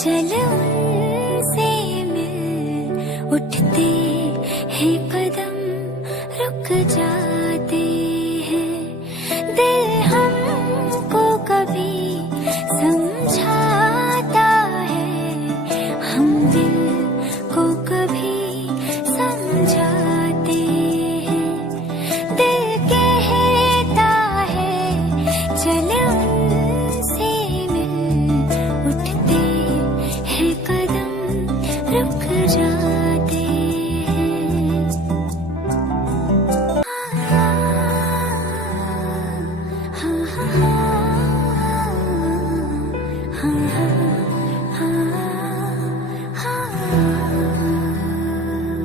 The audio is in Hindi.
चल उनसे मिल, उठते हैं कदम रुक जाते हैं। दिल हमको कभी समझाता है, हम दिल को कभी समझाते हैं। दिल कहता है चल उनसे मिल, उठते कदम रुक जाते हैं। हाँ हाँ हाँ हाँ हाँ।